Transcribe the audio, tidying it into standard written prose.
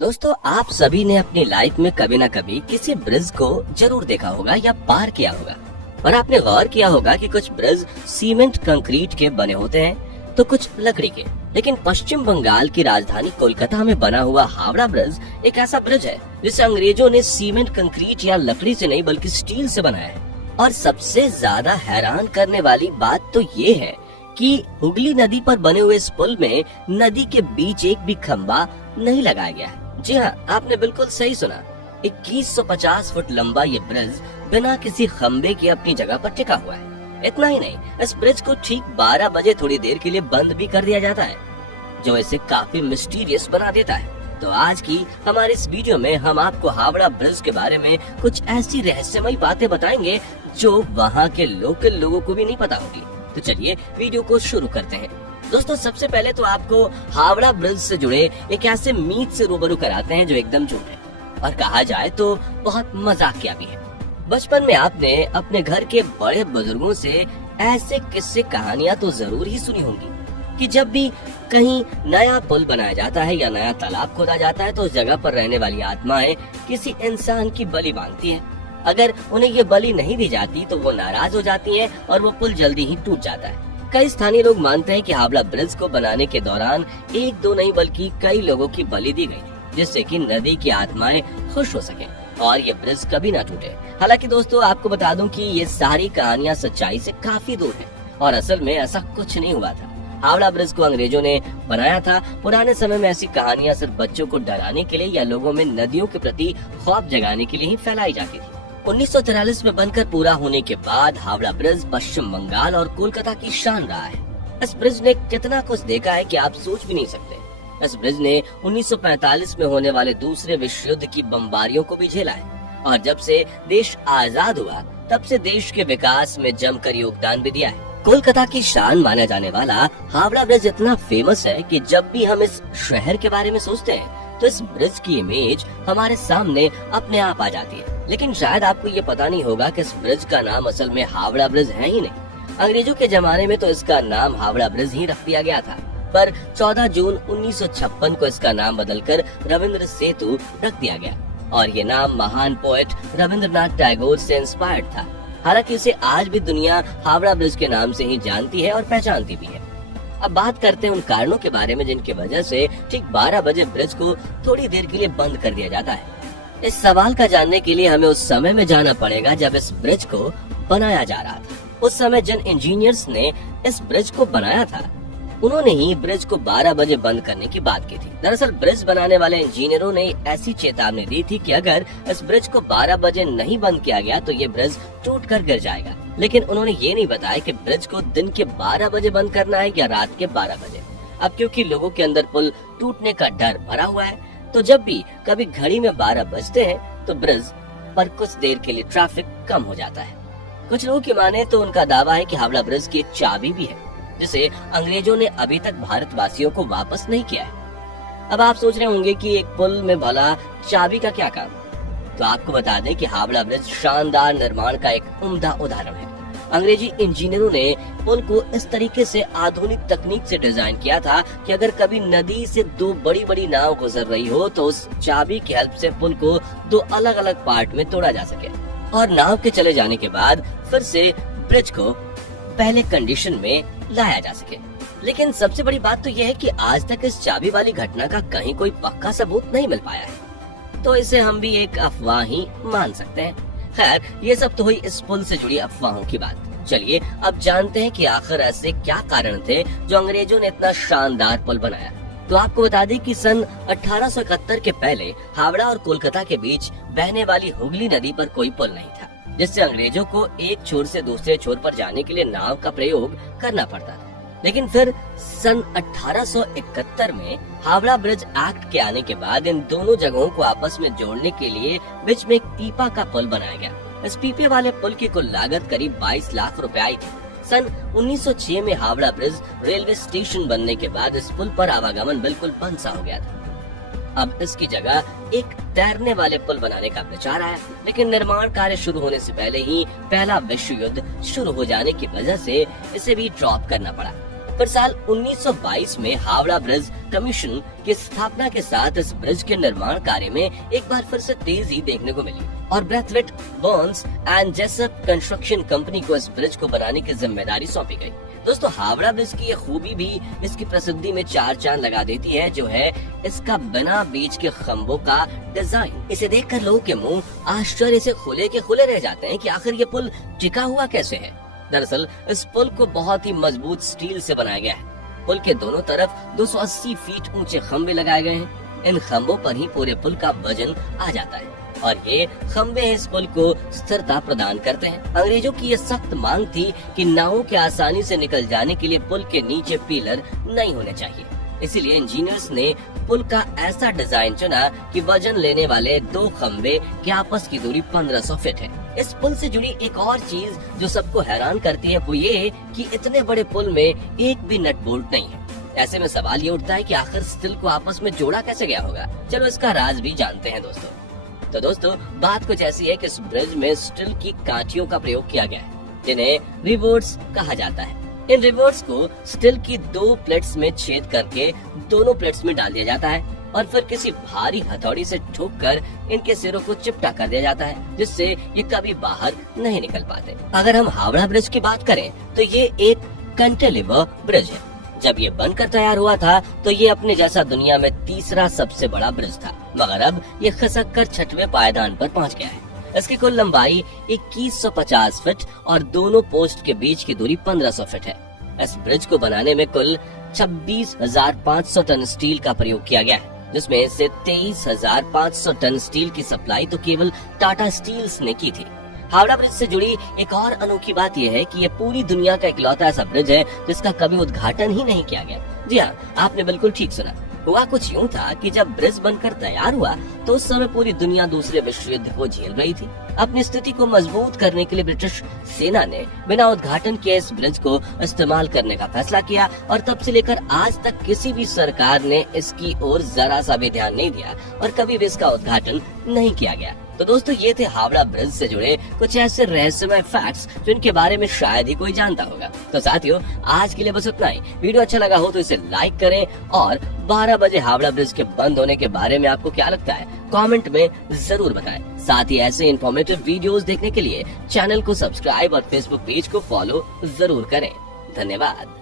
दोस्तों, आप सभी ने अपनी लाइफ में कभी न कभी किसी ब्रिज को जरूर देखा होगा या पार किया होगा। और आपने गौर किया होगा कि कुछ ब्रिज सीमेंट कंक्रीट के बने होते हैं तो कुछ लकड़ी के। लेकिन पश्चिम बंगाल की राजधानी कोलकाता में बना हुआ हावड़ा ब्रिज एक ऐसा ब्रिज है जिसे अंग्रेजों ने सीमेंट कंक्रीट या लकड़ी से नहीं बल्कि स्टील से बनाया है। और सबसे ज्यादा हैरान करने वाली बात तो ये है कि हुगली नदी पर बने हुए इस पुल में नदी के बीच एक भी खंबा नहीं लगाया गया है। जी हाँ, आपने बिल्कुल सही सुना। 2150 फुट लंबा ये ब्रिज बिना किसी खंबे के अपनी जगह पर टिका हुआ है। इतना ही नहीं, इस ब्रिज को ठीक 12 बजे थोड़ी देर के लिए बंद भी कर दिया जाता है, जो इसे काफी मिस्टीरियस बना देता है। तो आज की हमारे इस वीडियो में हम आपको हावड़ा ब्रिज के बारे में कुछ ऐसी रहस्यमयी बातें बताएंगे जो वहाँ के लोकल लोगों को भी नहीं पता होगी। तो चलिए वीडियो को शुरू करते हैं। दोस्तों, सबसे पहले तो आपको हावड़ा ब्रिज से जुड़े एक ऐसे मीथ से रूबरू कराते हैं जो एकदम झूठ है और कहा जाए तो बहुत मजाकिया भी है। बचपन में आपने अपने घर के बड़े बुजुर्गों से ऐसे किस्से कहानियां तो जरूर ही सुनी होंगी कि जब भी कहीं नया पुल बनाया जाता है या नया तालाब खोदा जाता है तो उस जगह पर रहने वाली आत्माएं किसी इंसान की बलि मांगती हैं। अगर उन्हें ये बलि नहीं दी जाती तो वो नाराज हो जाती हैं और वो पुल जल्दी ही टूट जाता है। कई स्थानीय लोग मानते हैं कि हावड़ा ब्रिज को बनाने के दौरान एक दो नहीं बल्कि कई लोगों की बलि दी गई थी, जिससे कि नदी की आत्माएं खुश हो सकें और ये ब्रिज कभी ना टूटे। हालांकि दोस्तों, आपको बता दूं कि ये सारी कहानियां सच्चाई से काफी दूर हैं और असल में ऐसा कुछ नहीं हुआ था। हावड़ा ब्रिज को अंग्रेजों ने बनाया था। पुराने समय में ऐसी कहानियां सिर्फ बच्चों को डराने के लिए या लोगों में नदियों के प्रति खौफ जगाने के लिए ही फैलाई जाती थी। 1943 में बनकर पूरा होने के बाद हावड़ा ब्रिज पश्चिम बंगाल और कोलकाता की शान रहा है। इस ब्रिज ने कितना कुछ देखा है कि आप सोच भी नहीं सकते। इस ब्रिज ने 1945 में होने वाले दूसरे विश्व युद्ध की बमबारियों को भी झेला है और जब से देश आजाद हुआ तब से देश के विकास में जमकर योगदान भी दिया है। कोलकाता की शान माना जाने वाला हावड़ा ब्रिज इतना फेमस है कि जब भी हम इस शहर के बारे में सोचते हैं तो इस ब्रिज की इमेज हमारे सामने अपने आप आ जाती है। लेकिन शायद आपको ये पता नहीं होगा कि इस ब्रिज का नाम असल में हावड़ा ब्रिज है ही नहीं। अंग्रेजों के जमाने में तो इसका नाम हावड़ा ब्रिज ही रख दिया गया था, पर 14 जून 1956 को इसका नाम बदलकर रविंद्र सेतु रख दिया गया और ये नाम महान पोएट रविंद्रनाथ टैगोर से इंस्पायर्ड था। हालांकि इसे आज भी दुनिया हावड़ा ब्रिज के नाम से ही जानती है और पहचानती भी है। अब बात करते हैं उन कारणों के बारे में जिनकी वजह से ठीक 12 बजे ब्रिज को थोड़ी देर के लिए बंद कर दिया जाता है। इस सवाल का जानने के लिए हमें उस समय में जाना पड़ेगा जब इस ब्रिज को बनाया जा रहा था। उस समय जिन इंजीनियर्स ने इस ब्रिज को बनाया था उन्होंने ही ब्रिज को 12 बजे बंद करने की बात की थी। दरअसल ब्रिज बनाने वाले इंजीनियरों ने ऐसी चेतावनी दी थी कि अगर इस ब्रिज को 12 बजे नहीं बंद किया गया तो ये ब्रिज टूट कर गिर जाएगा। लेकिन उन्होंने ये नहीं बताया कि ब्रिज को दिन के 12 बजे बंद करना है या रात के 12 बजे। अब क्योंकि लोगों के अंदर पुल टूटने का डर भरा हुआ है तो जब भी कभी घड़ी में 12 बजते हैं तो ब्रिज पर कुछ देर के लिए ट्रैफिक कम हो जाता है। कुछ लोगों की माने तो उनका दावा है कि हावड़ा ब्रिज की एक चाबी भी है जिसे अंग्रेजों ने अभी तक भारतवासियों को वापस नहीं किया है। अब आप सोच रहे होंगे कि एक पुल में भला चाबी का क्या काम, तो आपको बता दें कि हावड़ा ब्रिज शानदार निर्माण का एक उम्दा उदाहरण है। अंग्रेजी इंजीनियरों ने पुल को इस तरीके से आधुनिक तकनीक से डिजाइन किया था कि अगर कभी नदी से दो बड़ी बड़ी नाव गुजर रही हो तो उस चाबी की हेल्प से पुल को दो अलग अलग पार्ट में तोड़ा जा सके और नाव के चले जाने के बाद फिर से ब्रिज को पहले कंडीशन में लाया जा सके। लेकिन सबसे बड़ी बात तो यह है कि आज तक इस चाबी वाली घटना का कहीं कोई पक्का सबूत नहीं मिल पाया है, तो इसे हम भी एक अफवाह ही मान सकते हैं। खैर, ये सब तो हुई इस पुल से जुड़ी अफवाहों की बात। चलिए अब जानते हैं कि आखिर ऐसे क्या कारण थे जो अंग्रेजों ने इतना शानदार पुल बनाया। तो आपको बता दें कि सन 1871 के पहले हावड़ा और कोलकाता के बीच बहने वाली हुगली नदी पर कोई पुल नहीं था, जिससे अंग्रेजों को एक छोर से दूसरे छोर पर जाने के लिए नाव का प्रयोग करना पड़ता था। लेकिन फिर सन 1871 में हावड़ा ब्रिज एक्ट के आने के बाद इन दोनों जगहों को आपस में जोड़ने के लिए बीच में एक पीपा का पुल बनाया गया। इस पीपे वाले पुल की कुल लागत करीब 22 लाख रुपए आई थी। सन 1906 में हावड़ा ब्रिज रेलवे स्टेशन बनने के बाद इस पुल पर आवागमन बिल्कुल बंद सा हो गया था। अब इसकी जगह एक तैरने वाले पुल बनाने का प्रचार आया, लेकिन निर्माण कार्य शुरू होने से पहले ही पहला विश्व युद्ध शुरू हो जाने की वजह से इसे भी ड्रॉप करना पड़ा। पर साल 1922 में हावड़ा ब्रिज कमीशन की स्थापना के साथ इस ब्रिज के निर्माण कार्य में एक बार फिर से तेजी देखने को मिली और Brathwaite, Burns and Jessop construction company को इस ब्रिज को बनाने की जिम्मेदारी सौंपी गई। दोस्तों, हावड़ा ब्रिज की ये खूबी भी इसकी प्रसिद्धि में चार चांद लगा देती है, जो है इसका बिना बीच के खंभों का डिजाइन। इसे देखकर लोगों के मुंह आश्चर्य से खुले के खुले रह जाते हैं कि आखिर ये पुल टिका हुआ कैसे है। दरअसल इस पुल को बहुत ही मजबूत स्टील से बनाया गया है। पुल के दोनों तरफ 280 फीट ऊंचे खंभे लगाए गए हैं। इन खंभों पर ही पूरे पुल का वजन आ जाता है और ये खंभे इस पुल को स्थिरता प्रदान करते हैं। अंग्रेजों की ये सख्त मांग थी कि नावों के आसानी से निकल जाने के लिए पुल के नीचे पिलर नहीं होने चाहिए। इसीलिए इंजीनियर्स ने पुल का ऐसा डिजाइन चुना कि वजन लेने वाले दो खंभे की आपस की दूरी 1500 फीट है। इस पुल से जुड़ी एक और चीज जो सबको हैरान करती है वो ये कि इतने बड़े पुल में एक भी नट बोल्ट नहीं है। ऐसे में सवाल ये उठता है कि आखिर स्टील को आपस में जोड़ा कैसे गया होगा। चलो इसका राज भी जानते हैं दोस्तों। तो दोस्तों, बात कुछ ऐसी है कि इस ब्रिज में स्टील की कांटियों का प्रयोग किया गया है, जिन्हें रिवर्ट्स कहा जाता है। इन रिवर्ट्स को स्टील की दो प्लेट्स में छेद करके दोनों प्लेट्स में डाल दिया जाता है और फिर किसी भारी हथौड़ी से ठोककर इनके सिरों को चिपटा कर दिया जाता है, जिससे ये कभी बाहर नहीं निकल पाते। अगर हम हावड़ा ब्रिज की बात करें तो ये एक कैंटिलीवर ब्रिज है। जब ये बनकर तैयार हुआ था तो ये अपने जैसा दुनिया में तीसरा सबसे बड़ा ब्रिज था, मगर अब ये खिसक कर 6वें पायदान पर पहुंच गया है। इसकी कुल लंबाई 2150 फीट और दोनों पोस्ट के बीच की दूरी 1500 फीट है। इस ब्रिज को बनाने में कुल 26,500 टन स्टील का प्रयोग किया गया है, जिसमें से 23,500 टन स्टील की सप्लाई तो केवल टाटा स्टील्स ने की थी। हावड़ा ब्रिज से जुड़ी एक और अनोखी बात यह है कि ये पूरी दुनिया का इकलौता ऐसा ब्रिज है जिसका कभी उद्घाटन ही नहीं किया गया। जी हाँ, आपने बिल्कुल ठीक सुना। हुआ कुछ यूं था कि जब ब्रिज बनकर तैयार हुआ तो उस समय पूरी दुनिया दूसरे विश्व युद्ध को झेल रही थी। अपनी स्थिति को मजबूत करने के लिए ब्रिटिश सेना ने बिना उद्घाटन किए इस ब्रिज को इस्तेमाल करने का फैसला किया और तब से लेकर आज तक किसी भी सरकार ने इसकी ओर जरा सा भी ध्यान नहीं दिया और कभी भी इसका उद्घाटन नहीं किया गया। तो दोस्तों, ये थे हावड़ा ब्रिज से जुड़े कुछ ऐसे रहस्यमय फैक्ट्स जिनके बारे में शायद ही कोई जानता होगा। तो साथियों, आज के लिए बस उतना ही। वीडियो अच्छा लगा हो तो इसे लाइक करें और 12 बजे हावड़ा ब्रिज के बंद होने के बारे में आपको क्या लगता है कमेंट में जरूर बताएं। साथ ही ऐसे इन्फॉर्मेटिव वीडियोस देखने के लिए चैनल को सब्सक्राइब और फेसबुक पेज को फॉलो जरूर करें। धन्यवाद।